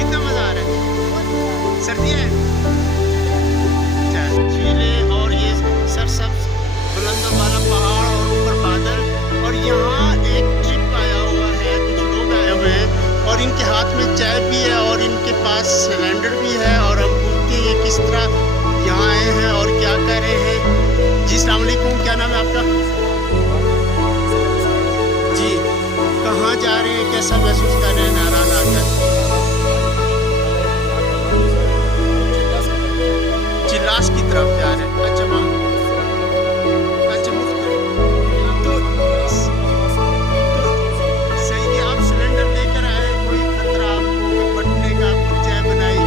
कितना मजा आ रहा है? सर्दियाँ हैं? अच्छा, झीलें और ये सरसब्ज बुलंदों वाला पहाड़ और ऊपर बादल, और यहाँ एक ट्रिप आया हुआ है, कुछ लोग आए हुए हैं और इनके हाथ में चाय भी है और इनके पास सिलेंडर भी है, और हम पूछते हैं ये किस तरह यहाँ आए हैं और क्या कर रहे हैं। जी अस्सलाम वालेकुम, क्या नाम है आपका? जी, कहाँ जा रहे हैं, कैसा महसूस कर रहे हैं नारायण आकर? चिल्लास की तरफ जा रहे हैं। अच्छा वहाँ, अच्छा तो सही है, आप सिलेंडर लेकर आए, कोई खतरा आपको फटने का, कुछ चाय बनाई?